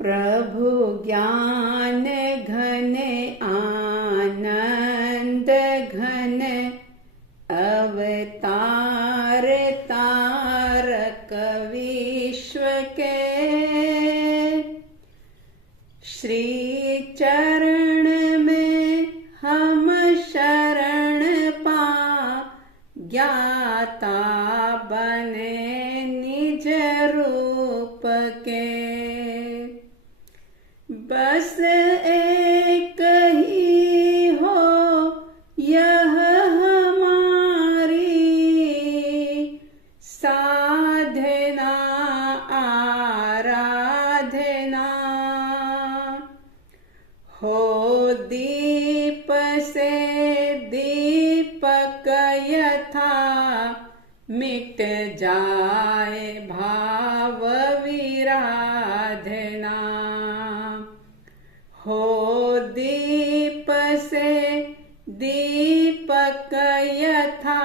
प्रभु ज्ञान घन आनंद घन अवतार तारक विश्व के श्री चरण में हम शरण पा ज्ञाता बने निज रूप के। बस एक ही हो यह हमारी साधना आराधना, हो दीप से दीपक यथा मिट जाए भाव विराधना, हो दीप से दीपक यथा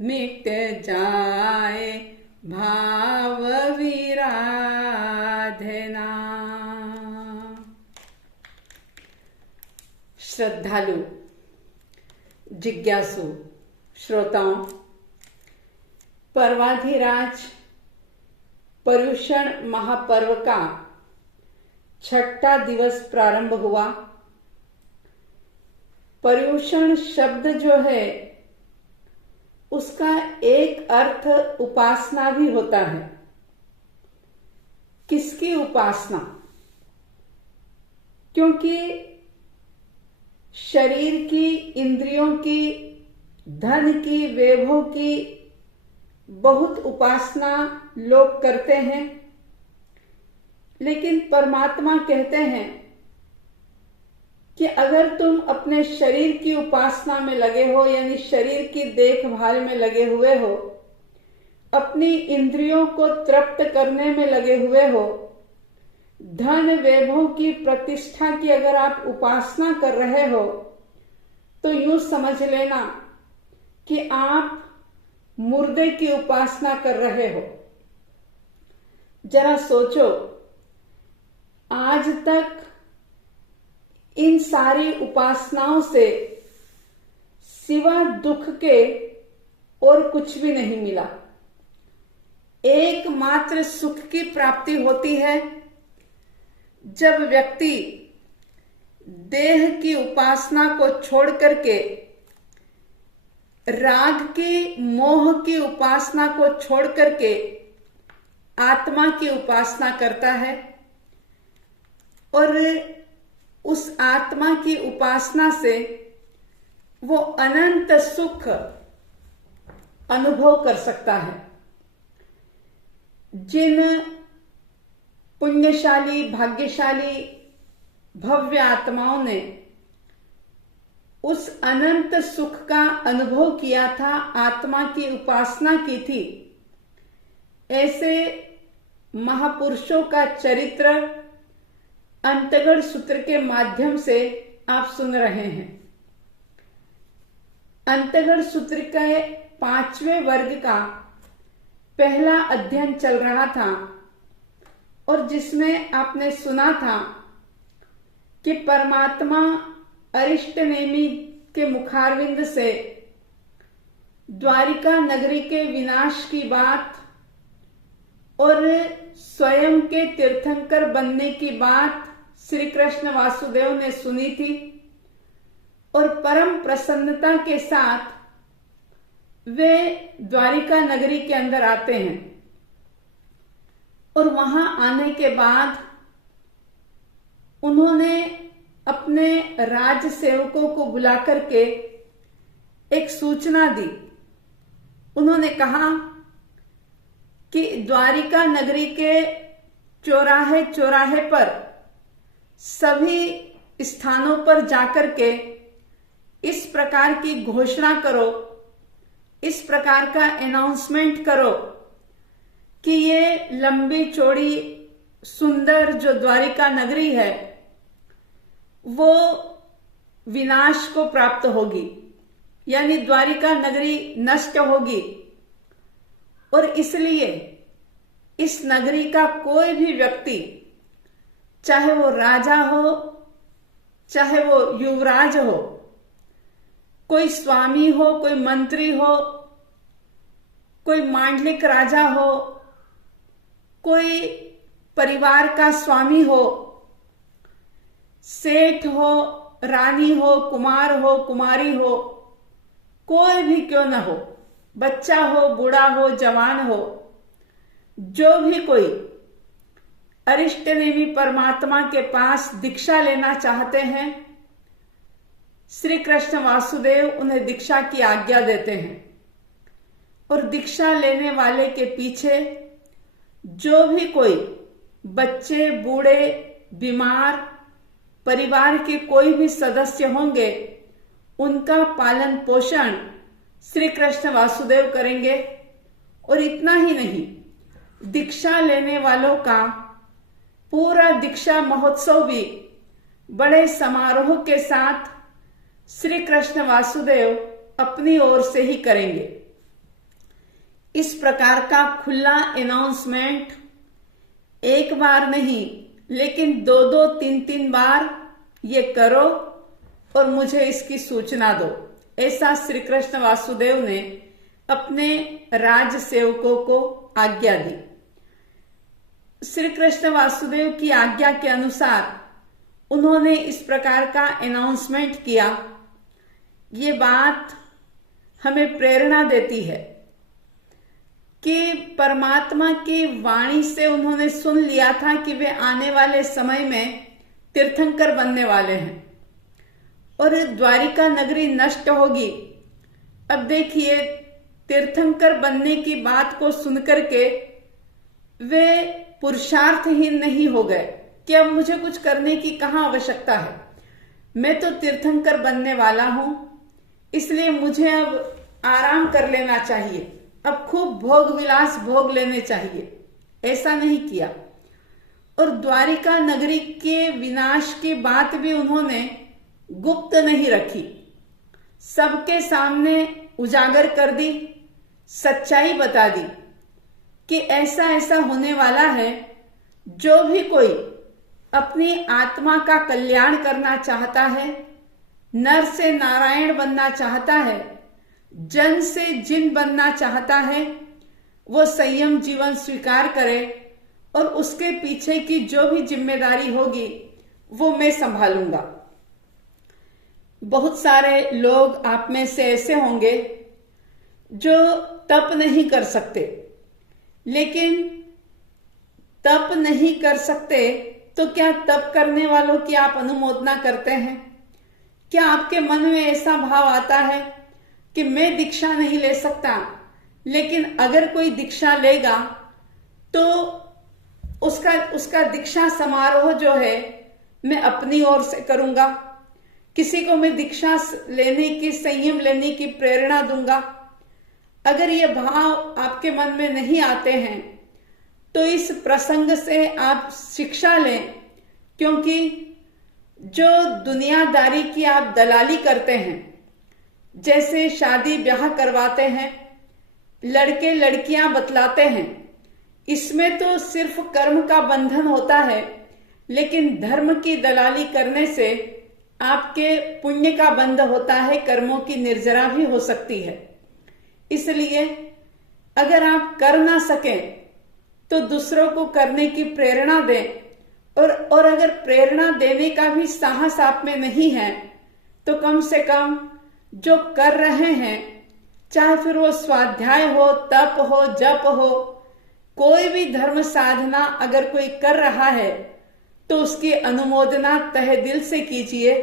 मिट जाए भाव विराधना। श्रद्धालु जिज्ञासु श्रोताओं, पर्वाधिराज पर्युषण महापर्व का छठा दिवस प्रारंभ हुआ। पर्युषण शब्द जो है उसका एक अर्थ उपासना भी होता है। किसकी उपासना? क्योंकि शरीर की, इंद्रियों की, धन की, वैभव की बहुत उपासना लोग करते हैं, लेकिन परमात्मा कहते हैं कि अगर तुम अपने शरीर की उपासना में लगे हो, यानी शरीर की देखभाल में लगे हुए हो, अपनी इंद्रियों को तृप्त करने में लगे हुए हो, धन वैभव की, प्रतिष्ठा की अगर आप उपासना कर रहे हो, तो यूं समझ लेना कि आप मुर्दे की उपासना कर रहे हो। जरा सोचो, आज तक इन सारी उपासनाओं से सिवा दुख के और कुछ भी नहीं मिला। एकमात्र सुख की प्राप्ति होती है जब व्यक्ति देह की उपासना को छोड़ करके, राग की, मोह की उपासना को छोड़ करके आत्मा की उपासना करता है, और उस आत्मा की उपासना से वो अनंत सुख अनुभव कर सकता है। जिन पुण्यशाली, भाग्यशाली, भव्य आत्माओं ने उस अनंत सुख का अनुभव किया था, आत्मा की उपासना की थी, ऐसे महापुरुषों का चरित्र अंतगढ़ सूत्र के माध्यम से आप सुन रहे हैं। अंतगढ़ सूत्र के 5वें वर्ग का पहला अध्ययन चल रहा था, और जिसमें आपने सुना था कि परमात्मा अरिष्ट नेमि के मुखारविंद से द्वारिका नगरी के विनाश की बात और स्वयं के तीर्थंकर बनने की बात श्री कृष्ण वासुदेव ने सुनी थी, और परम प्रसन्नता के साथ वे द्वारिका नगरी के अंदर आते हैं। और वहां आने के बाद उन्होंने अपने राज सेवकों को बुला करके एक सूचना दी। उन्होंने कहा कि द्वारिका नगरी के चौराहे चौराहे पर, सभी स्थानों पर जाकर के इस प्रकार की घोषणा करो, इस प्रकार का अनाउंसमेंट करो कि ये लंबी चौड़ी सुंदर जो द्वारिका नगरी है वो विनाश को प्राप्त होगी, यानी द्वारिका नगरी नष्ट होगी, और इसलिए इस नगरी का कोई भी व्यक्ति चाहे वो राजा हो, चाहे वो युवराज हो, कोई स्वामी हो, कोई मंत्री हो, कोई मांडलिक राजा हो, कोई परिवार का स्वामी हो, सेठ हो, रानी हो, कुमार हो, कुमारी हो, कोई भी क्यों न हो, बच्चा हो, बूढ़ा हो, जवान हो, जो भी कोई अरिष्टनेमी परमात्मा के पास दीक्षा लेना चाहते हैं, श्री कृष्ण वासुदेव उन्हें दीक्षा की आज्ञा देते हैं। और दीक्षा लेने वाले के पीछे जो भी कोई बच्चे, बूढ़े, बीमार, परिवार के कोई भी सदस्य होंगे, उनका पालन पोषण श्री कृष्ण वासुदेव करेंगे। और इतना ही नहीं, दीक्षा लेने वालों का पूरा दीक्षा महोत्सव भी बड़े समारोह के साथ श्री कृष्ण वासुदेव अपनी ओर से ही करेंगे। इस प्रकार का खुला अनाउंसमेंट एक बार नहीं, लेकिन 2-2, 3-3 बार ये करो और मुझे इसकी सूचना दो। ऐसा श्री कृष्ण वासुदेव ने अपने राज सेवकों को आज्ञा दी। श्री कृष्ण वासुदेव की आज्ञा के अनुसार उन्होंने इस प्रकार का अनाउंसमेंट किया। ये बात हमें प्रेरणा देती है कि परमात्मा की वाणी से उन्होंने सुन लिया था कि वे आने वाले समय में तीर्थंकर बनने वाले हैं और द्वारिका नगरी नष्ट होगी। अब देखिए, तीर्थंकर बनने की बात को सुनकर के वे पुरुषार्थहीन नहीं हो गए कि अब मुझे कुछ करने की कहाँ आवश्यकता है, मैं तो तीर्थंकर बनने वाला हूं, इसलिए मुझे अब आराम कर लेना चाहिए, अब खूब भोग विलास भोग लेने चाहिए। ऐसा नहीं किया। और द्वारिका नगरी के विनाश की बात भी उन्होंने गुप्त नहीं रखी, सबके सामने उजागर कर दी, सच्चाई बता दी कि ऐसा ऐसा होने वाला है। जो भी कोई अपनी आत्मा का कल्याण करना चाहता है, नर से नारायण बनना चाहता है, जन से जिन बनना चाहता है, वो संयम जीवन स्वीकार करे और उसके पीछे की जो भी जिम्मेदारी होगी वो मैं संभालूंगा। बहुत सारे लोग आप में से ऐसे होंगे जो तप नहीं कर सकते, लेकिन तप नहीं कर सकते तो क्या तप करने वालों की आप अनुमोदना करते हैं? क्या आपके मन में ऐसा भाव आता है कि मैं दीक्षा नहीं ले सकता, लेकिन अगर कोई दीक्षा लेगा तो उसका दीक्षा समारोह जो है मैं अपनी ओर से करूंगा, किसी को मैं दीक्षा लेने की, संयम लेने की प्रेरणा दूंगा। अगर ये भाव आपके मन में नहीं आते हैं तो इस प्रसंग से आप शिक्षा लें, क्योंकि जो दुनियादारी की आप दलाली करते हैं, जैसे शादी ब्याह करवाते हैं, लड़के लड़कियां बतलाते हैं, इसमें तो सिर्फ कर्म का बंधन होता है, लेकिन धर्म की दलाली करने से आपके पुण्य का बंध होता है, कर्मों की निर्जरा भी हो सकती है। इसलिए अगर आप कर ना सकें तो दूसरों को करने की प्रेरणा दें, और अगर प्रेरणा देने का भी साहस आप में नहीं है तो कम से कम जो कर रहे हैं, चाहे फिर वो स्वाध्याय हो, तप हो, जप हो, कोई भी धर्म साधना अगर कोई कर रहा है तो उसकी अनुमोदना तहे दिल से कीजिए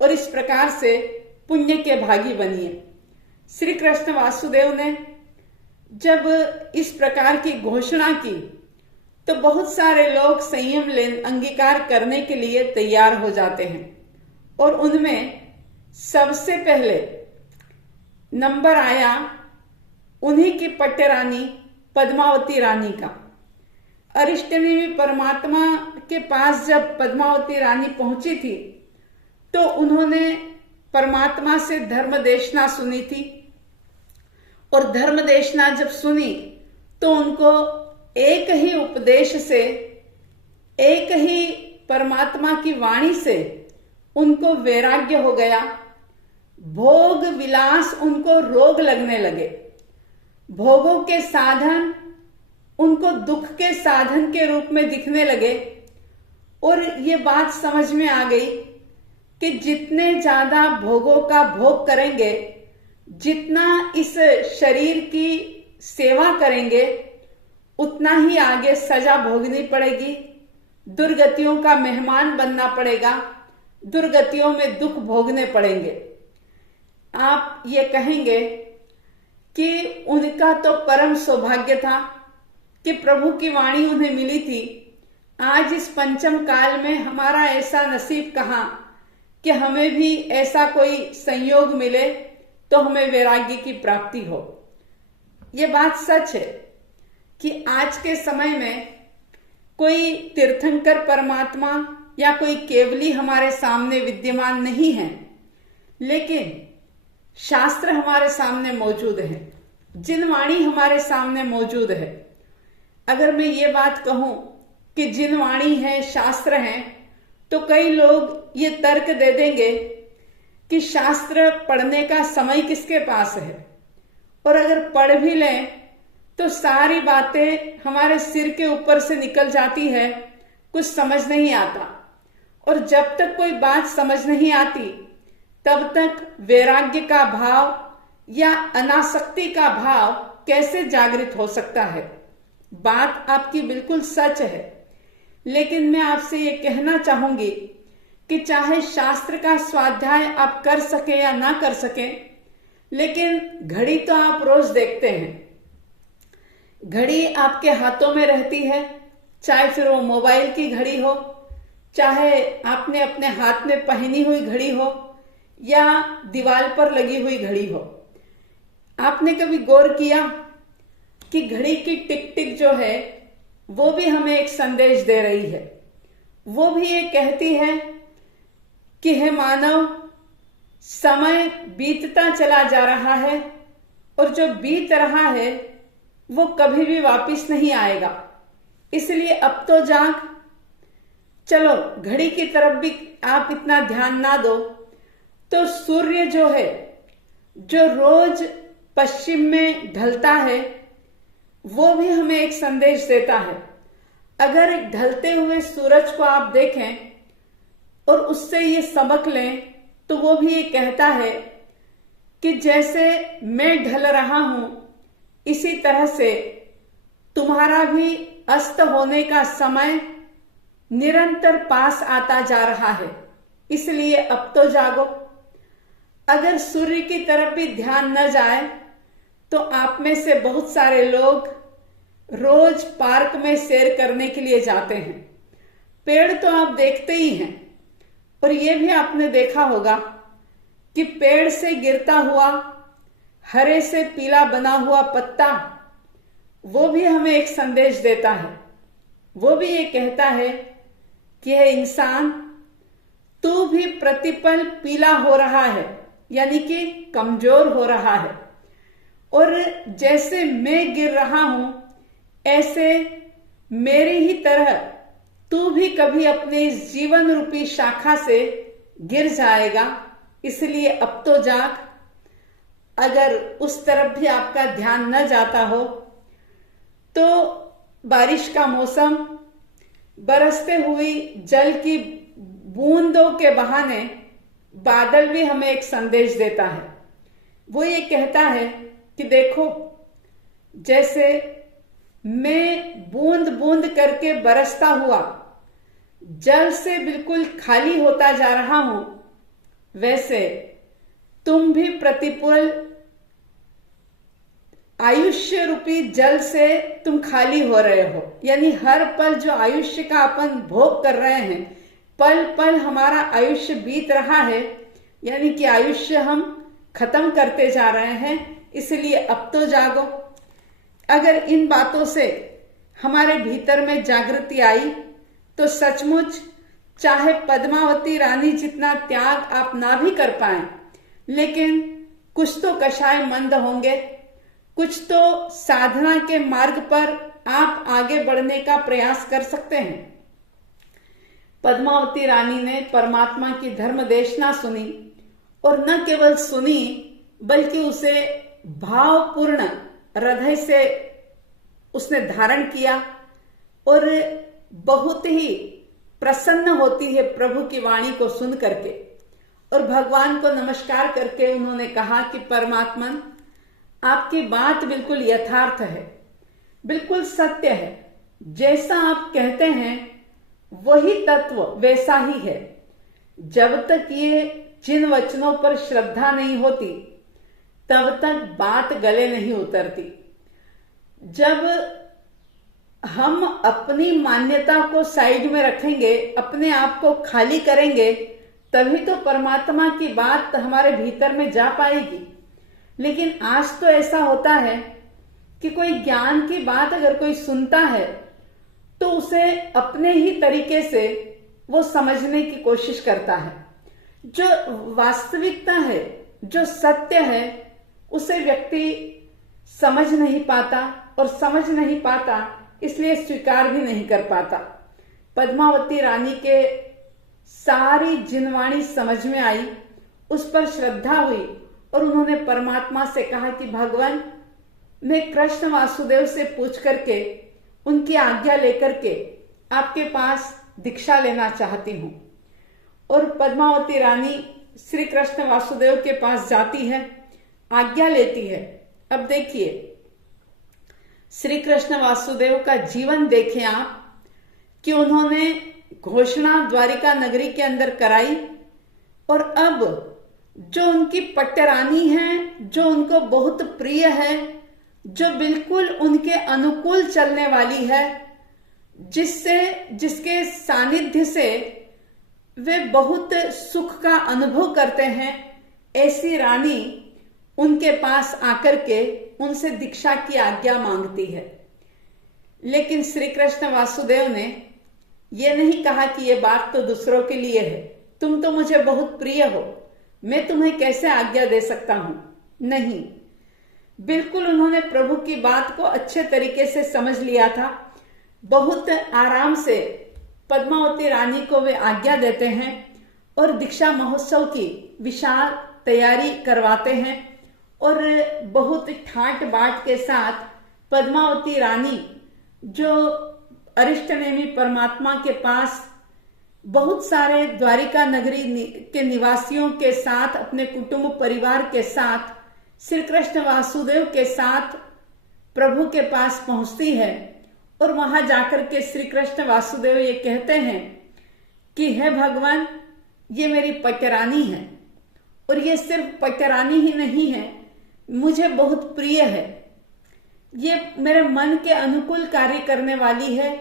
और इस प्रकार से पुण्य के भागी बनिए। श्री कृष्ण वासुदेव ने जब इस प्रकार की घोषणा की तो बहुत सारे लोग संयम अंगीकार करने के लिए तैयार हो जाते हैं, और उनमें सबसे पहले नंबर आया उन्हीं की पट्ट रानी पद्मावती रानी का। अरिष्टनेमी परमात्मा के पास जब पद्मावती रानी पहुंची थी तो उन्होंने परमात्मा से धर्म देशना सुनी थी, और धर्म देशना जब सुनी तो उनको एक ही उपदेश से, एक ही परमात्मा की वाणी से उनको वैराग्य हो गया। भोग विलास उनको रोग लगने लगे। भोगों के साधन उनको दुख के साधन के रूप में दिखने लगे। और ये बात समझ में आ गई कि जितने ज्यादा भोगों का भोग करेंगे, जितना इस शरीर की सेवा करेंगे, उतना ही आगे सजा भोगनी पड़ेगी, दुर्गतियों का मेहमान बनना पड़ेगा, दुर्गतियों में दुख भोगने पड़ेंगे। आप ये कहेंगे कि उनका तो परम सौभाग्य था कि प्रभु की वाणी उन्हें मिली थी। आज इस पंचम काल में हमारा ऐसा नसीब कहाँ कि हमें भी ऐसा कोई संयोग मिले तो हमें वैराग्य की प्राप्ति हो। ये बात सच है कि आज के समय में कोई तीर्थंकर परमात्मा या कोई केवली हमारे सामने विद्यमान नहीं है, लेकिन शास्त्र हमारे सामने मौजूद है, जिन वाणी हमारे सामने मौजूद है। अगर मैं ये बात कहूं कि जिन वाणी है, शास्त्र हैं, तो कई लोग ये तर्क दे देंगे कि शास्त्र पढ़ने का समय किसके पास है, और अगर पढ़ भी लें तो सारी बातें हमारे सिर के ऊपर से निकल जाती है, कुछ समझ नहीं आता। और जब तक कोई बात समझ नहीं आती तब तक वैराग्य का भाव या अनासक्ति का भाव कैसे जागृत हो सकता है। बात आपकी बिल्कुल सच है, लेकिन मैं आपसे ये कहना चाहूंगी कि चाहे शास्त्र का स्वाध्याय आप कर सके या ना कर सके, लेकिन घड़ी तो आप रोज देखते हैं। घड़ी आपके हाथों में रहती है, चाहे फिर वो मोबाइल की घड़ी हो, चाहे आपने अपने हाथ में पहनी हुई घड़ी हो या दीवार पर लगी हुई घड़ी हो। आपने कभी गौर किया कि घड़ी की टिक टिक जो है वो भी हमें एक संदेश दे रही है। वो भी ये कहती है कि हे मानव, समय बीतता चला जा रहा है और जो बीत रहा है वो कभी भी वापस नहीं आएगा, इसलिए अब तो जाग। चलो घड़ी की तरफ भी आप इतना ध्यान ना दो तो सूर्य जो है, जो रोज पश्चिम में ढलता है, वो भी हमें एक संदेश देता है। अगर एक ढलते हुए सूरज को आप देखें और उससे ये सबक लें तो वो भी ये कहता है कि जैसे मैं ढल रहा हूं, इसी तरह से तुम्हारा भी अस्त होने का समय निरंतर पास आता जा रहा है, इसलिए अब तो जागो। अगर सूर्य की तरफ भी ध्यान न जाए तो आप में से बहुत सारे लोग रोज पार्क में सैर करने के लिए जाते हैं। पेड़ तो आप देखते ही हैं, और ये भी आपने देखा होगा कि पेड़ से गिरता हुआ हरे से पीला बना हुआ पत्ता, वो भी हमें एक संदेश देता है। वो भी ये कहता है कि हे इंसान, तू भी प्रतिपल पीला हो रहा है, यानी कि कमजोर हो रहा है, और जैसे मैं गिर रहा हूं ऐसे मेरी ही तरह तू भी कभी अपने इस जीवन रूपी शाखा से गिर जाएगा, इसलिए अब तो जाग। अगर उस तरफ भी आपका ध्यान न जाता हो तो बारिश का मौसम, बरसते हुई जल की बूंदों के बहाने बादल भी हमें एक संदेश देता है। वो ये कहता है कि देखो, जैसे मैं बूंद बूंद करके बरसता हुआ जल से बिल्कुल खाली होता जा रहा हूं, वैसे तुम भी प्रतिपल आयुष्य रूपी जल से तुम खाली हो रहे हो। यानी हर पल जो आयुष्य का अपन भोग कर रहे हैं, पल पल हमारा आयुष्य बीत रहा है, यानी कि आयुष्य हम खत्म करते जा रहे हैं, इसलिए अब तो जागो। अगर इन बातों से हमारे भीतर में जागृति आई तो सचमुच चाहे पद्मावती रानी जितना त्याग आप ना भी कर पाए, लेकिन कुछ तो कषाय मंद होंगे, कुछ तो साधना के मार्ग पर आप आगे बढ़ने का प्रयास कर सकते हैं। पद्मावती रानी ने परमात्मा की धर्म देशना सुनी और न केवल सुनी बल्कि उसे भावपूर्ण हृदय से उसने धारण किया और बहुत ही प्रसन्न होती है प्रभु की वाणी को सुन करके। और भगवान को नमस्कार करके उन्होंने कहा कि परमात्मन, आपकी बात बिल्कुल यथार्थ है, बिल्कुल सत्य है। जैसा आप कहते हैं वही तत्व वैसा ही है। जब तक ये जिन वचनों पर श्रद्धा नहीं होती तब तक बात गले नहीं उतरती। जब हम अपनी मान्यता को साइड में रखेंगे, अपने आप को खाली करेंगे, तभी तो परमात्मा की बात हमारे भीतर में जा पाएगी। लेकिन आज तो ऐसा होता है कि कोई ज्ञान की बात अगर कोई सुनता है तो उसे अपने ही तरीके से वो समझने की कोशिश करता है। जो वास्तविकता है, जो सत्य है, उसे व्यक्ति समझ नहीं पाता और समझ नहीं पाता इसलिए स्वीकार भी नहीं कर पाता। पद्मावती रानी के सारी जिनवाणी समझ में आई, उस पर श्रद्धा हुई और उन्होंने परमात्मा से कहा कि भगवान, मैं कृष्ण वासुदेव से पूछ करके उनकी आज्ञा लेकर के आपके पास दीक्षा लेना चाहती हूं। और पद्मावती रानी श्री कृष्ण वासुदेव के पास जाती है, आज्ञा लेती है। अब देखिए, श्री कृष्ण वासुदेव का जीवन देखें आप कि उन्होंने घोषणा द्वारिका नगरी के अंदर कराई और अब जो उनकी पट्टरानी है, जो उनको बहुत प्रिय है, जो बिल्कुल उनके अनुकूल चलने वाली है, जिसके सानिध्य से वे बहुत सुख का अनुभव करते हैं, ऐसी रानी उनके पास आकर के उनसे दीक्षा की आज्ञा मांगती है। लेकिन श्री कृष्ण वासुदेव ने यह नहीं कहा कि यह बात तो दूसरों के लिए है, तुम तो मुझे बहुत प्रिय हो, मैं तुम्हें कैसे आज्ञा दे सकता हूं। नहीं, बिल्कुल उन्होंने प्रभु की बात को अच्छे तरीके से समझ लिया था। बहुत आराम से पद्मावती रानी को वे आज्ञा देते हैं और दीक्षा महोत्सव की विशाल तैयारी करवाते हैं और बहुत ठाट बाट के साथ पद्मावती रानी, जो अरिष्टनेमी परमात्मा के पास बहुत सारे द्वारिका नगरी के निवासियों के साथ, अपने कुटुंब परिवार के साथ, श्री कृष्ण वासुदेव के साथ प्रभु के पास पहुंचती है और वहां जाकर के श्री कृष्ण वासुदेव ये कहते हैं कि हे भगवान, ये मेरी पट्टरानी है और ये सिर्फ पट्टरानी ही नहीं है, मुझे बहुत प्रिय है। ये मेरे मन के अनुकूल कार्य करने वाली है,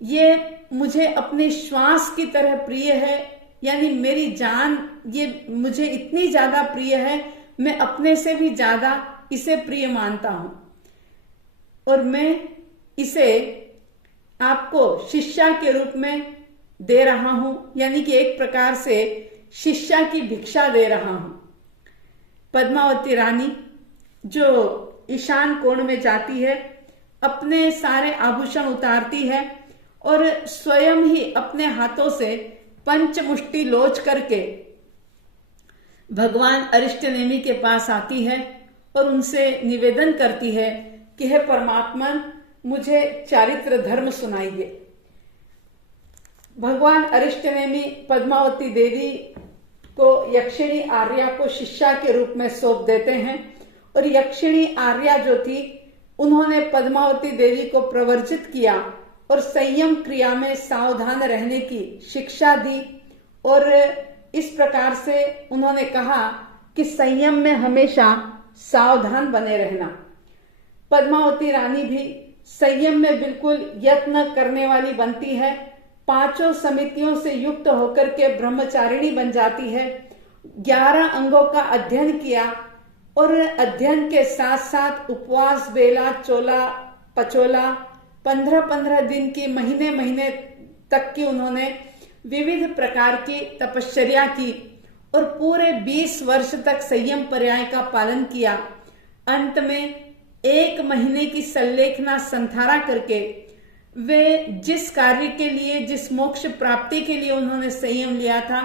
ये मुझे अपने श्वास की तरह प्रिय है, यानी मेरी जान ये मुझे इतनी ज्यादा प्रिय है, मैं अपने से भी ज्यादा इसे प्रिय मानता हूं और मैं इसे आपको शिष्या के रूप में दे रहा हूं, यानी कि एक प्रकार से शिष्या की भिक्षा दे रहा हूं। पद्मावती रानी जो ईशान कोण में जाती है, अपने सारे आभूषण उतारती है और स्वयं ही अपने हाथों से पंचमुष्टि लोच करके भगवान अरिष्टनेमी के पास आती है और उनसे निवेदन करती है कि हे परमात्मा, मुझे चारित्र धर्म सुनाइए। भगवान अरिष्टनेमी पद्मावती देवी को यक्षिणी आर्या को शिष्या के रूप में सौंप देते हैं और यक्षिणी आर्या जो थी, उन्होंने पद्मावती देवी को प्रवर्जित किया और संयम क्रिया में सावधान रहने की शिक्षा दी और इस प्रकार से उन्होंने कहा कि संयम में हमेशा सावधान बने रहना। पद्मावती रानी भी संयम में बिल्कुल यत्न करने वाली बनती है, 5 समितियों से युक्त होकर के ब्रह्मचारिणी बन जाती है, 11 अंगों का अध्ययन किया और अध्ययन के साथ साथ उपवास, बेला, चोला, पचोला, 15-15 दिन की, महीने तक की उन्होंने विविध प्रकार की तपश्चर्या की और पूरे 20 वर्ष तक संयम पर्याय का पालन किया। अंत में 1 महीने की संलेखना संथारा करके वे जिस कार्य के लिए, जिस मोक्ष प्राप्ति के लिए उन्होंने संयम लिया था,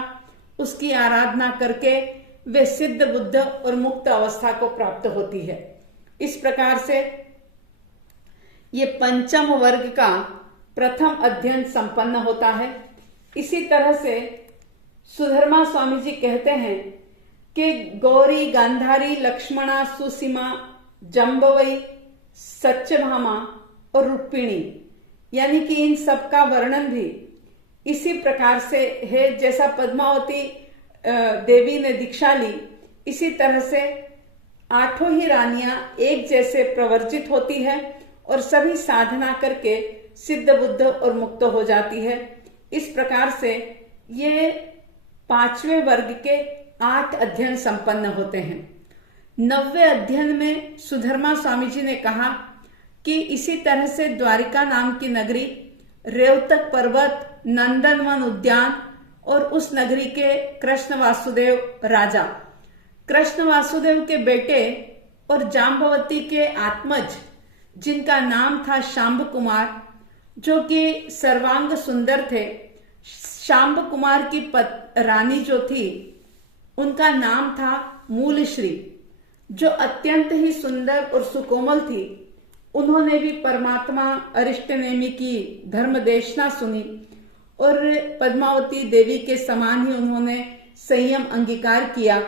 उसकी आराधना करके वे सिद्ध बुद्ध और मुक्त अवस्था को प्राप्त होती है। इस प्रकार से ये पंचम वर्ग का प्रथम अध्ययन संपन्न होता है। इसी तरह से सुधर्मा स्वामी जी कहते हैं कि गौरी, गांधारी, लक्ष्मणा, सुसीमा, जम्बवई, सत्यभामा और रुक्मिणी, यानी कि इन सब का वर्णन भी इसी प्रकार से है जैसा पद्मावती देवी ने दीक्षा ली, इसी तरह से आठों ही रानियां एक जैसे प्रवर्जित होती है और सभी साधना करके सिद्ध बुद्ध और मुक्त हो जाती है। इस प्रकार से ये पांचवें वर्ग के 8 अध्ययन संपन्न होते हैं। 9वें अध्ययन में सुधर्मा स्वामी जी ने कहा कि इसी तरह से द्वारिका नाम की नगरी, रेवतक पर्वत, नंदनवन उद्यान और उस नगरी के कृष्ण वासुदेव राजा, कृष्ण वासुदेव के बेटे और जाम्बवती के आत्मज, जिनका नाम था शांब कुमार, जो कि सर्वांग सुंदर थे। शांब कुमार की रानी जो थी उनका नाम था मूलश्री, जो अत्यंत ही सुंदर और सुकोमल थी। उन्होंने भी परमात्मा अरिष्टनेमि की धर्म देशना सुनी और पद्मावती देवी के समान ही उन्होंने संयम अंगीकार किया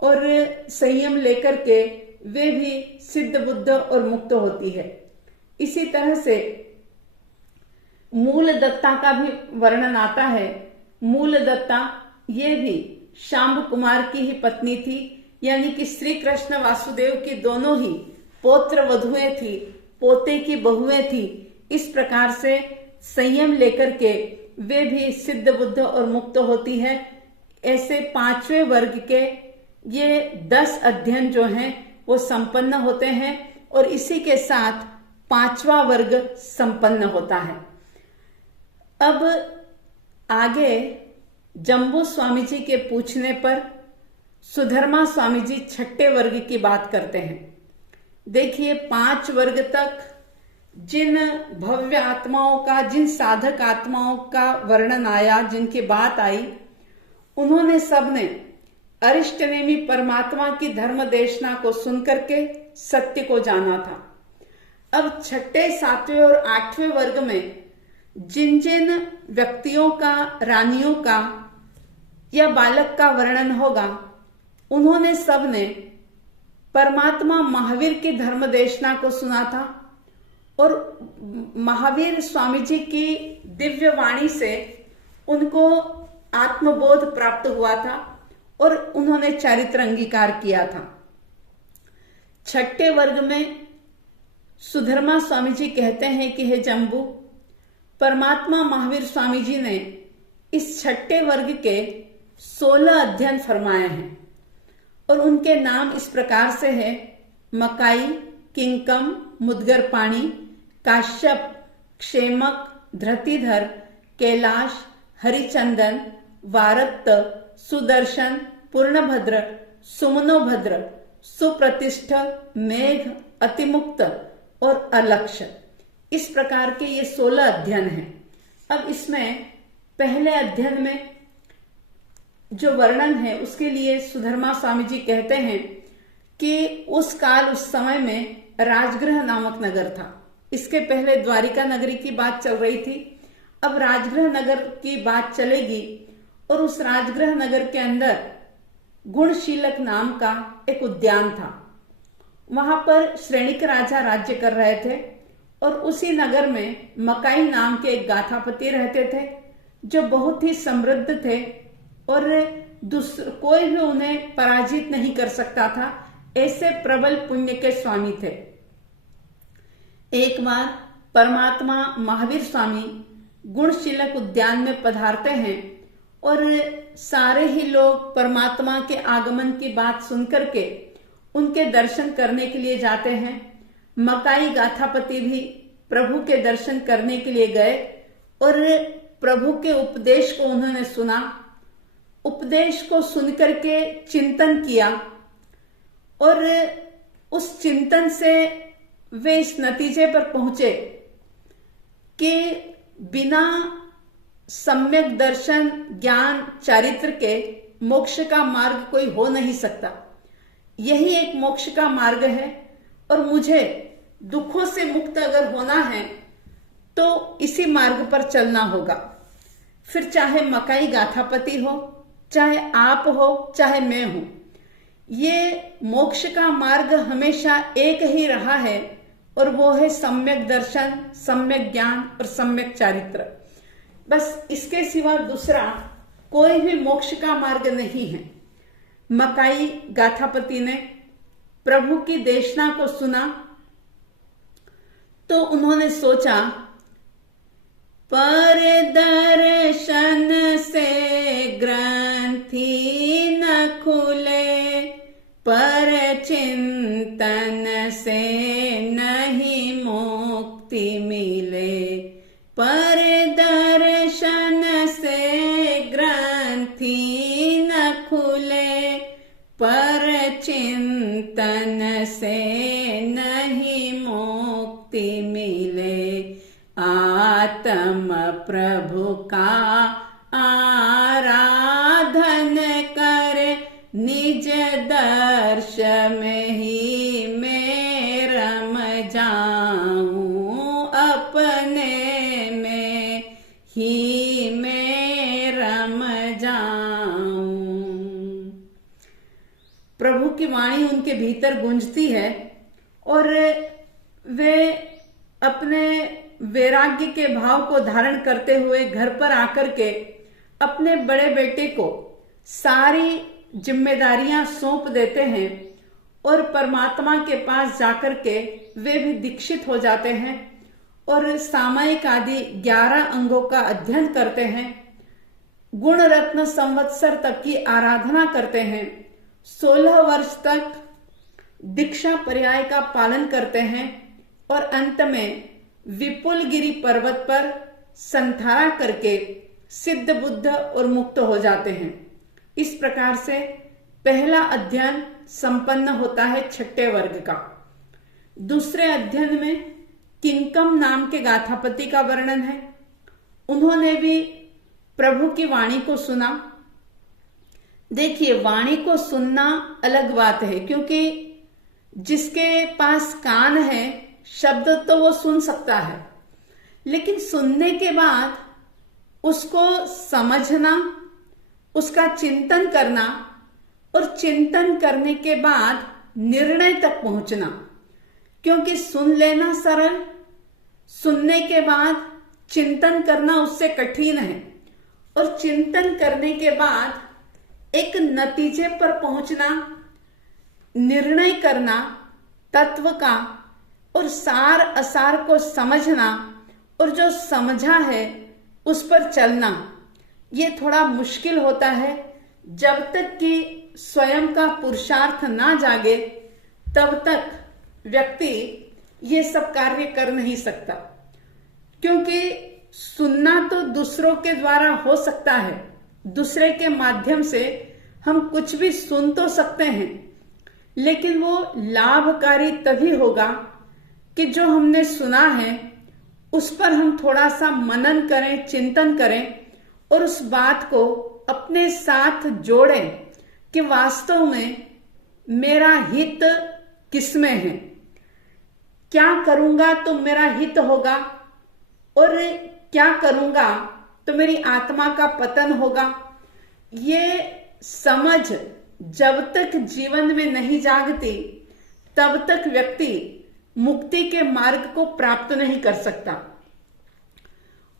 और संयम लेकर के वे भी सिद्ध बुद्ध और मुक्त होती है। इसी तरह से मूल दत्ता का भी वर्णन आता है। मूल दत्ता ये भी शांब कुमार की ही पत्नी थी, यानी कि श्री कृष्ण वासुदेव की दोनों ही पौत्र वधुएं थी, पोते की बहुएं थी। इस प्रकार से संयम लेकर के वे भी सिद्ध बुद्ध और मुक्त होती है। ऐसे पांचवें वर्ग के ये 10 अध्ययन जो हैं वो संपन्न होते हैं और इसी के साथ 5वां वर्ग संपन्न होता है। अब आगे जम्बू स्वामी जी के पूछने पर सुधर्मा स्वामी जी 6ठे वर्ग की बात करते हैं। देखिए, 5 वर्ग तक जिन भव्य आत्माओं का, जिन साधक आत्माओं का वर्णन आया, जिनकी बात आई, उन्होंने सबने अरिष्टनेमि परमात्मा की धर्म देशना को सुनकर के सत्य को जाना था। अब 6ठे, 7वें और 8वें वर्ग में जिन जिन व्यक्तियों का, रानियों का या बालक का वर्णन होगा, उन्होंने सबने परमात्मा महावीर की धर्म देशना को सुना था और महावीर स्वामी जी की दिव्य वाणी से उनको आत्मबोध प्राप्त हुआ था और उन्होंने चारित्र अंगीकार किया था। 6ठे वर्ग में सुधर्मा स्वामी जी कहते हैं कि हे जम्बू, परमात्मा महावीर स्वामी जी ने इस 6ठे वर्ग के 16 अध्ययन फरमाए हैं और उनके नाम इस प्रकार से है: मकाई, किंकम, मुदगर पाणी, काश्यप, क्षेमक, धृतिधर, कैलाश, हरिचंदन, वारत्त, सुदर्शन, पूर्णभद्र, सुमनोभद्र, सुप्रतिष्ठ, मेघ, अतिमुक्त और अलक्ष्य। इस प्रकार के ये 16 अध्ययन हैं। अब इसमें पहले अध्ययन में जो वर्णन है उसके लिए सुधर्मा स्वामी जी कहते हैं कि उस काल, उस समय में राजगृह नामक नगर था। इसके पहले द्वारिका नगरी की बात चल रही थी, अब राजगृह नगर की बात चलेगी और उस राजगृह नगर के अंदर गुणशीलक नाम का एक उद्यान था। वहां पर श्रेणिक राजा राज्य कर रहे थे और उसी नगर में मकाई नाम के एक गाथापति रहते थे जो बहुत ही समृद्ध थे और कोई भी उन्हें पराजित नहीं कर सकता था। ऐसे प्रबल पुण्य के स्वामी थे। एक बार परमात्मा महावीर स्वामी गुणशीलक उद्यान में पधारते हैं और सारे ही लोग परमात्मा के आगमन की बात सुनकर के उनके दर्शन करने के लिए जाते हैं। मकाई गाथापति भी प्रभु के दर्शन करने के लिए गए और प्रभु के उपदेश को उन्होंने सुना। उपदेश को सुनकर के चिंतन किया और उस चिंतन से वे इस नतीजे पर पहुंचे कि बिना सम्यक दर्शन, ज्ञान, चारित्र के मोक्ष का मार्ग कोई हो नहीं सकता। यही एक मोक्ष का मार्ग है और मुझे दुखों से मुक्त अगर होना है तो इसी मार्ग पर चलना होगा। फिर चाहे मकाई गाथापति हो, चाहे आप हो, चाहे मैं हूं, ये मोक्ष का मार्ग हमेशा एक ही रहा है और वो है सम्यक दर्शन, सम्यक ज्ञान और सम्यक चारित्र। बस इसके सिवा दूसरा कोई भी मोक्ष का मार्ग नहीं है। मकाई गाथापति ने प्रभु की देशना को सुना तो उन्होंने सोचा, पर दर्शन से ग्रंथि न खुले, पर चिंतन से नहीं मुक्ति मिले। पर दर्शन से ग्रंथि न खुले, पर चिंतन से नहीं मुक्ति मिले। आत्म प्रभु का आराधन कर, निज दर्श में ही मैं रम जाऊं, अपने में ही मैं रम जाऊं। प्रभु की वाणी उनके भीतर गूंजती है और वे अपने वैराग्य के भाव को धारण करते हुए घर पर आकर के अपने बड़े बेटे को सारी जिम्मेदारियां सौंप देते हैं और परमात्मा के पास जाकर के वे भी दीक्षित हो जाते हैं और सामयिक आदि 11 अंगों का अध्ययन करते हैं, गुण रत्न संवत्सर तक की आराधना करते हैं, 16 वर्ष तक दीक्षा पर्याय का पालन करते हैं और अंत में विपुलगिरी पर्वत पर संधारा करके सिद्ध बुद्ध और मुक्त हो जाते हैं। इस प्रकार से पहला अध्ययन संपन्न होता है 6ठे वर्ग का। दूसरे अध्ययन में किंकम नाम के गाथापति का वर्णन है। उन्होंने भी प्रभु की वाणी को सुना। देखिए, वाणी को सुनना अलग बात है, क्योंकि जिसके पास कान है शब्द तो वो सुन सकता है, लेकिन सुनने के बाद उसको समझना, उसका चिंतन करना और चिंतन करने के बाद निर्णय तक पहुंचना। क्योंकि सुन लेना सरल, सुनने के बाद चिंतन करना उससे कठिन है और चिंतन करने के बाद एक नतीजे पर पहुंचना, निर्णय करना तत्व का और सार असार को समझना और जो समझा है उस पर चलना, ये थोड़ा मुश्किल होता है। जब तक कि स्वयं का पुरुषार्थ ना जागे तब तक व्यक्ति ये सब कार्य कर नहीं सकता। क्योंकि सुनना तो दूसरों के द्वारा हो सकता है, दूसरे के माध्यम से हम कुछ भी सुन तो सकते हैं, लेकिन वो लाभकारी तभी होगा कि जो हमने सुना है उस पर हम थोड़ा सा मनन करें, चिंतन करें और उस बात को अपने साथ जोड़ें कि वास्तव में मेरा हित किसमें है, क्या करूंगा तो मेरा हित होगा और क्या करूंगा तो मेरी आत्मा का पतन होगा। ये समझ जब तक जीवन में नहीं जागती तब तक व्यक्ति मुक्ति के मार्ग को प्राप्त नहीं कर सकता।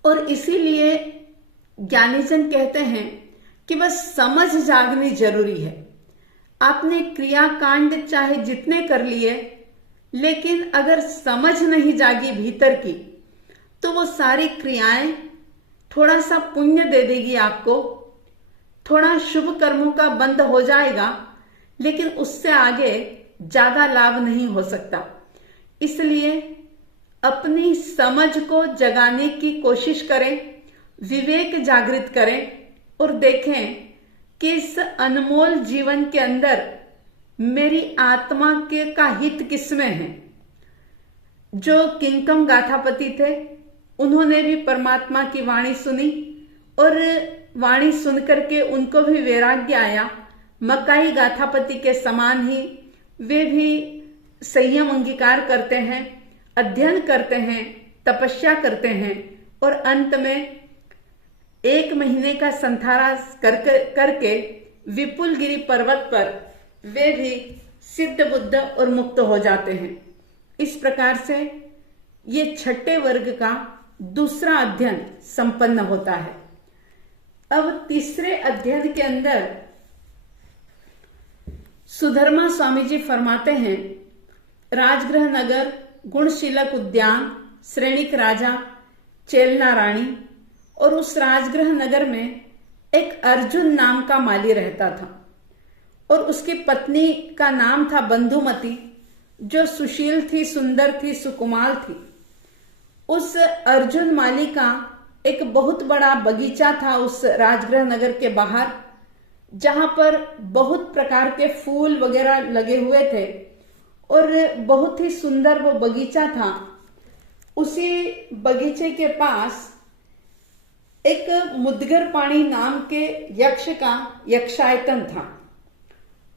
और इसीलिए ज्ञानीजन कहते हैं कि बस समझ जागनी जरूरी है। आपने क्रियाकांड चाहे जितने कर लिए, लेकिन अगर समझ नहीं जागी भीतर की तो वो सारी क्रियाएं थोड़ा सा पुण्य दे देगी आपको, थोड़ा शुभ कर्मों का बंद हो जाएगा, लेकिन उससे आगे ज्यादा लाभ नहीं हो सकता। इसलिए अपनी समझ को जगाने की कोशिश करें, विवेक जागृत करें और देखें कि इस अनमोल जीवन के अंदर मेरी आत्मा के का हित किसमें है। जो किंकम गाथापति थे उन्होंने भी परमात्मा की वाणी सुनी और वाणी सुनकर के उनको भी वैराग्य आया। मक्काई गाथापति के समान ही वे भी संयम अंगीकार करते हैं, अध्ययन करते हैं, तपस्या करते हैं और अंत में 1 महीने का संथारा करके विपुलगिरी पर्वत पर वे भी सिद्ध बुद्ध और मुक्त हो जाते हैं। इस प्रकार से ये 6ठे वर्ग का दूसरा अध्ययन संपन्न होता है। अब तीसरे अध्ययन के अंदर सुधर्मा स्वामी जी फरमाते हैं, राजगृह नगर, गुणशीलक उद्यान, श्रेणिक राजा, चेलना रानी और उस राजगृह नगर में एक अर्जुन नाम का माली रहता था और उसकी पत्नी का नाम था बंधुमती, जो सुशील थी, सुंदर थी, सुकुमार थी। उस अर्जुन माली का एक बहुत बड़ा बगीचा था उस राजगृह नगर के बाहर, जहां पर बहुत प्रकार के फूल वगैरह लगे हुए थे और बहुत ही सुंदर वो बगीचा था। उसी बगीचे के पास एक मुद्गर पाणी नाम के यक्ष का यक्षायतन था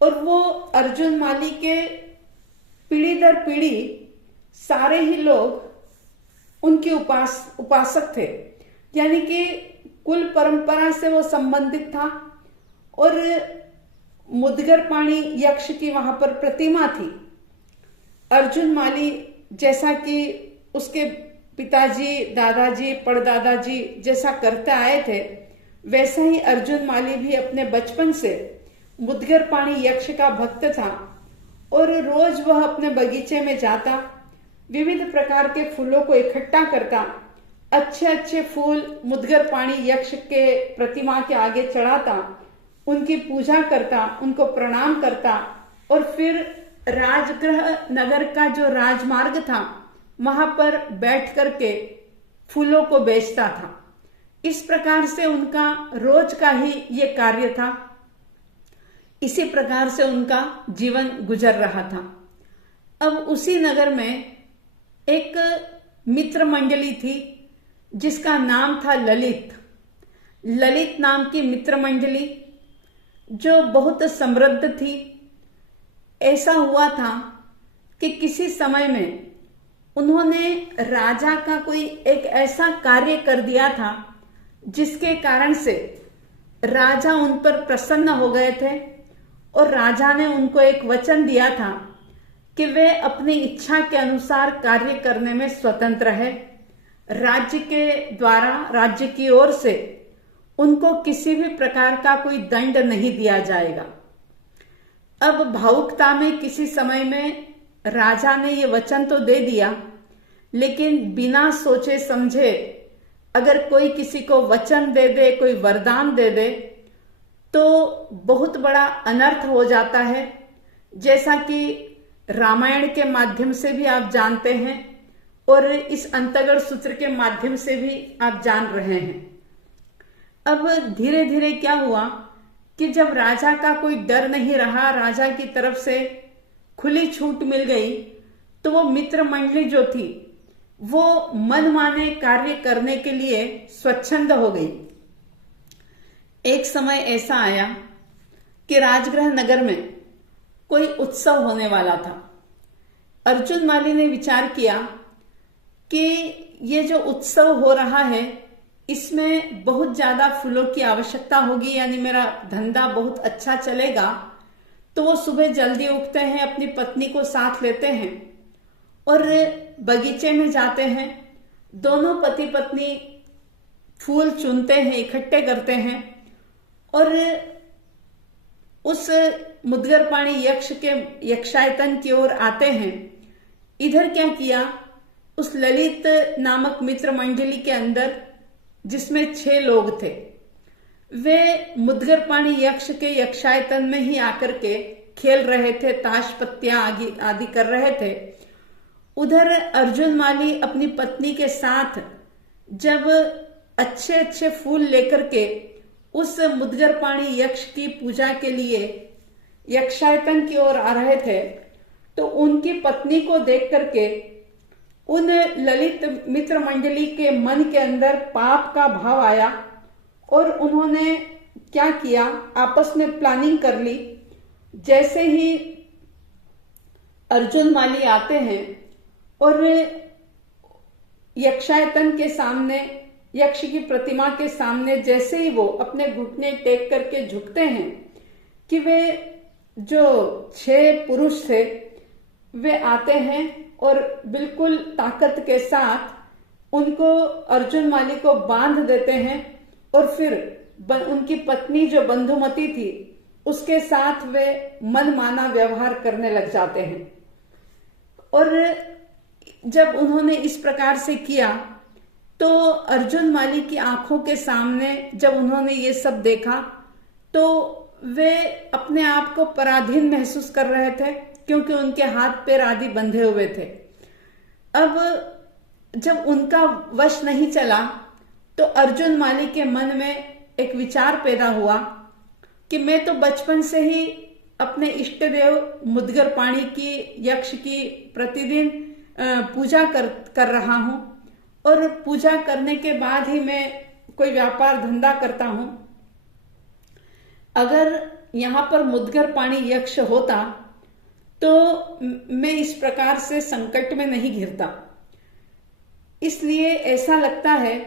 और वो अर्जुन माली के पीढ़ी दर पीढ़ी सारे ही लोग उनके उपासक थे, यानी कि कुल परंपरा से वो संबंधित था और मुद्गर पाणी यक्ष की वहां पर प्रतिमा थी। अर्जुन माली जैसा कि उसके पिताजी, दादाजी, परदादाजी जैसा करते आए थे, वैसा ही अर्जुन माली भी अपने बचपन से मुद्गर पाणी यक्ष का भक्त था और रोज वह अपने बगीचे में जाता, विविध प्रकार के फूलों को इकट्ठा करता, अच्छे अच्छे फूल मुद्गर पाणी यक्ष के प्रतिमा के आगे चढ़ाता, उनकी पूजा करता, उनको प्रणाम करता और फिर राजगृह नगर का जो राजमार्ग था वहां पर बैठ करके फूलों को बेचता था। इस प्रकार से उनका रोज का ही ये कार्य था। इसी प्रकार से उनका जीवन गुजर रहा था। अब उसी नगर में एक मित्र मंडली थी जिसका नाम था ललित। ललित नाम की मित्र मंडली जो बहुत समृद्ध थी। ऐसा हुआ था कि किसी समय में उन्होंने राजा का कोई एक ऐसा कार्य कर दिया था जिसके कारण से राजा उन पर प्रसन्न हो गए थे और राजा ने उनको एक वचन दिया था कि वे अपनी इच्छा के अनुसार कार्य करने में स्वतंत्र है। राज्य के द्वारा, राज्य की ओर से उनको किसी भी प्रकार का कोई दंड नहीं दिया जाएगा। अब भावुकता में किसी समय में राजा ने ये वचन तो दे दिया, लेकिन बिना सोचे समझे अगर कोई किसी को वचन दे दे, कोई वरदान दे दे, तो बहुत बड़ा अनर्थ हो जाता है। जैसा कि रामायण के माध्यम से भी आप जानते हैं और इस अंतगढ़ सूत्र के माध्यम से भी आप जान रहे हैं। अब धीरे धीरे क्या हुआ कि जब राजा का कोई डर नहीं रहा, राजा की तरफ से खुली छूट मिल गई, तो वो मित्र मंडली जो थी वो मनमाने कार्य करने के लिए स्वच्छंद हो गई। एक समय ऐसा आया कि राजगृह नगर में कोई उत्सव होने वाला था। अर्जुन माली ने विचार किया कि ये जो उत्सव हो रहा है इसमें बहुत ज्यादा फूलों की आवश्यकता होगी, यानी मेरा धंधा बहुत अच्छा चलेगा। तो वो सुबह जल्दी उठते हैं, अपनी पत्नी को साथ लेते हैं और बगीचे में जाते हैं। दोनों पति पत्नी फूल चुनते हैं, इकट्ठे करते हैं और उस मुद्गर पाणी यक्ष के यक्षायतन की ओर आते हैं। इधर क्या किया, उस ललित नामक मित्र मंडली के अंदर जिसमें 6 लोग थे, वे मुद्गर पाणी यक्ष के यक्षायतन में ही आकर के खेल रहे थे, ताश पत्तियां आदि कर रहे थे। उधर अर्जुन माली अपनी पत्नी के साथ जब अच्छे अच्छे फूल लेकर के उस मुद्गर पाणी यक्ष की पूजा के लिए यक्षायतन की ओर आ रहे थे, तो उनकी पत्नी को देख करके उन ललित मित्र मंडली के मन के अंदर पाप का भाव आया और उन्होंने क्या किया, आपस में प्लानिंग कर ली। जैसे ही अर्जुन माली आते हैं और यक्षायतन के सामने, यक्ष की प्रतिमा के सामने जैसे ही वो अपने घुटने टेक करके झुकते हैं कि वे जो 6 पुरुष थे वे आते हैं और बिल्कुल ताकत के साथ उनको, अर्जुन माली को बांध देते हैं और फिर उनकी पत्नी जो बंधुमती थी उसके साथ वे मनमाना व्यवहार करने लग जाते हैं। और जब उन्होंने इस प्रकार से किया तो अर्जुन माली की आंखों के सामने जब उन्होंने ये सब देखा तो वे अपने आप को पराधीन महसूस कर रहे थे, क्योंकि उनके हाथ पैर आदि बंधे हुए थे। अब जब उनका वश नहीं चला तो अर्जुन माली के मन में एक विचार पैदा हुआ कि मैं तो बचपन से ही अपने इष्ट देव मुद्गर पाणी की, यक्ष की प्रतिदिन पूजा कर रहा हूं और पूजा करने के बाद ही मैं कोई व्यापार धंधा करता हूं। अगर यहां पर मुद्गर पाणी यक्ष होता तो मैं इस प्रकार से संकट में नहीं घिरता। इसलिए ऐसा लगता है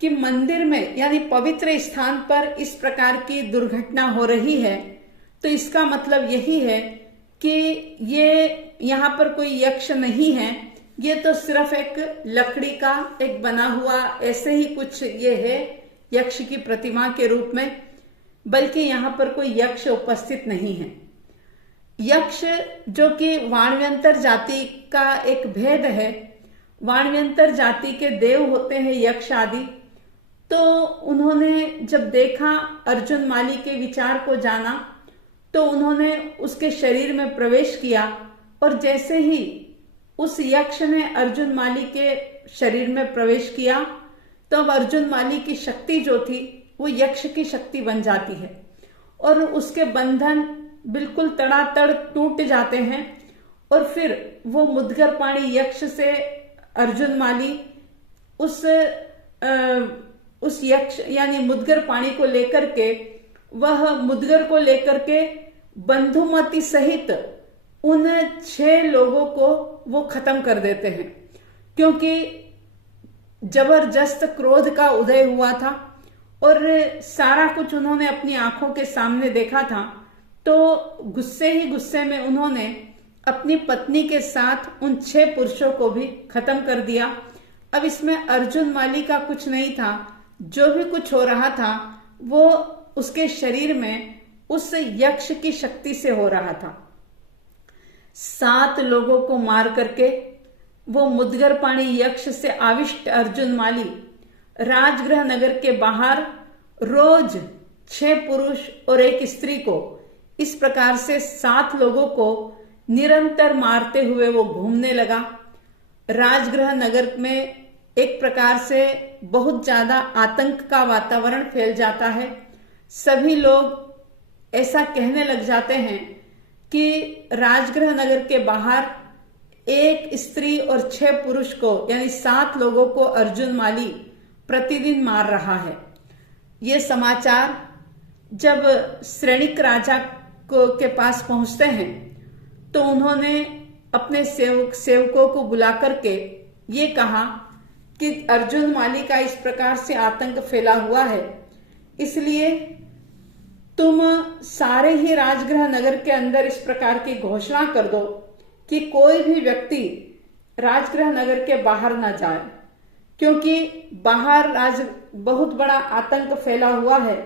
कि मंदिर में यानी पवित्र स्थान पर इस प्रकार की दुर्घटना हो रही है तो इसका मतलब यही है कि ये यहाँ पर कोई यक्ष नहीं है, ये तो सिर्फ एक लकड़ी का एक बना हुआ ऐसे ही कुछ ये है यक्ष की प्रतिमा के रूप में, बल्कि यहाँ पर कोई यक्ष उपस्थित नहीं है। यक्ष जो कि वाणव्यंतर जाति का एक भेद है, वाणव्यंतर जाति के देव होते हैं यक्ष आदि। तो उन्होंने जब देखा, अर्जुन माली के विचार को जाना, तो उन्होंने उसके शरीर में प्रवेश किया और जैसे ही उस यक्ष ने अर्जुन माली के शरीर में प्रवेश किया तो अब अर्जुन माली की शक्ति जो थी वो यक्ष की शक्ति बन जाती है और उसके बंधन बिल्कुल तड़ातड़ टूट जाते हैं और फिर वो मुद्गर पाणी यक्ष से अर्जुन माली उस यक्ष यानी मुद्गर पाणी को लेकर के, वह मुद्गर को लेकर के बंधुमती सहित उन 6 लोगों को वो खत्म कर देते हैं, क्योंकि जबरदस्त क्रोध का उदय हुआ था और सारा कुछ उन्होंने अपनी आंखों के सामने देखा था। तो गुस्से ही गुस्से में उन्होंने अपनी पत्नी के साथ उन 6 पुरुषों को भी खत्म कर दिया। अब इसमें अर्जुन माली का कुछ नहीं था, जो भी कुछ हो रहा था वो उसके शरीर में उस यक्ष की शक्ति से हो रहा था। 7 लोगों को मार करके वो मुद्गर पाणी यक्ष से आविष्ट अर्जुन माली राजगृह नगर के बाहर रोज 6 पुरुष और 1 स्त्री को, इस प्रकार से 7 लोगों को निरंतर मारते हुए वो घूमने लगा। राजगृह नगर में एक प्रकार से बहुत ज्यादा आतंक का वातावरण फैल जाता है। सभी लोग ऐसा कहने लग जाते हैं कि राजगृह नगर के बाहर 1 स्त्री और 6 पुरुष को यानी 7 लोगों को अर्जुन माली प्रतिदिन मार रहा है। ये समाचार जब श्रेणिक राजा के पास पहुंचते हैं तो उन्होंने अपने सेवकों को बुला करके ये कहा कि अर्जुन माली का इस प्रकार से आतंक फैला हुआ है, इसलिए तुम सारे ही राजगृह नगर के अंदर इस प्रकार की घोषणा कर दो कि कोई भी व्यक्ति राजगृह नगर के बाहर ना जाए, क्योंकि बाहर बहुत बड़ा आतंक फैला हुआ है।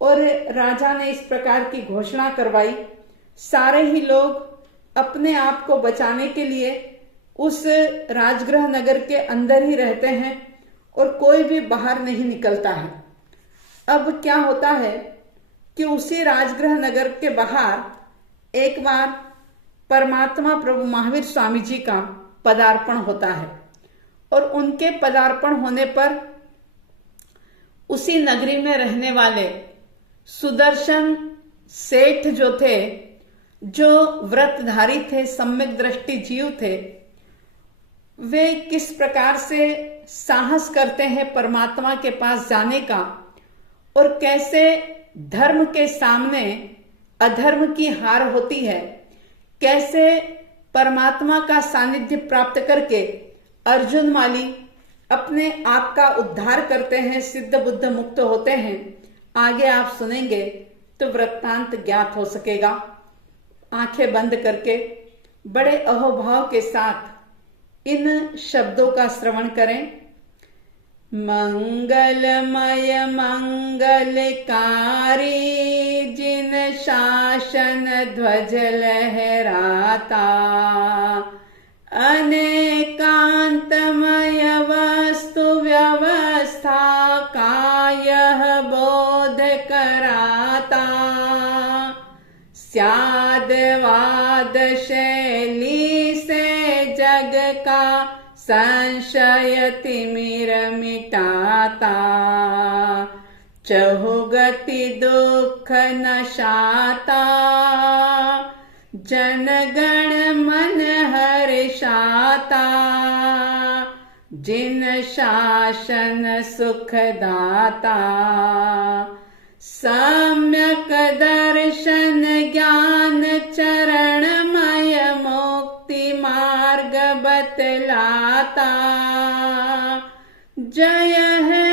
और राजा ने इस प्रकार की घोषणा करवाई। सारे ही लोग अपने आप को बचाने के लिए उस राजगृह नगर के अंदर ही रहते हैं और कोई भी बाहर नहीं निकलता है। अब क्या होता है कि उसी राजगृह नगर के बाहर एक बार परमात्मा प्रभु महावीर स्वामी जी का पदार्पण होता है और उनके पदार्पण होने पर उसी नगरी में रहने वाले सुदर्शन सेठ जो थे, जो व्रतधारी थे, सम्यक दृष्टि जीव थे, वे किस प्रकार से साहस करते हैं परमात्मा के पास जाने का, और कैसे धर्म के सामने अधर्म की हार होती है, कैसे परमात्मा का सानिध्य प्राप्त करके अर्जुन माली अपने आप का उद्धार करते हैं, सिद्ध बुद्ध मुक्त होते हैं। आगे आप सुनेंगे तो वृत्तांत ज्ञात हो सकेगा। आंखें बंद करके बड़े अहोभाव के साथ इन शब्दों का श्रवण करें। मंगलमय मंगलकारी जिन शासन ध्वज लहराता, अनेकांतमय वस्तु व्यवस्था का यह बोध कराता, स्यादवाद शैली से जग का संशय तिमिर मिटाता, चहुगति दुख नशाता, जनगण मन हर्षाता, जिन शासन सुखदाता, सम्यक दर्शन ज्ञान चरणमय मुक्ति मार्ग बतलाता, जय है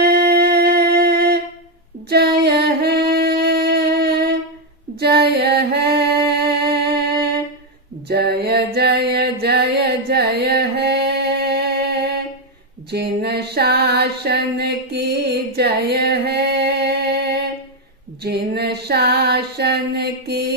जय है जय है, जय जय जय जय है, जिन शासन की जय है, जिन शासन की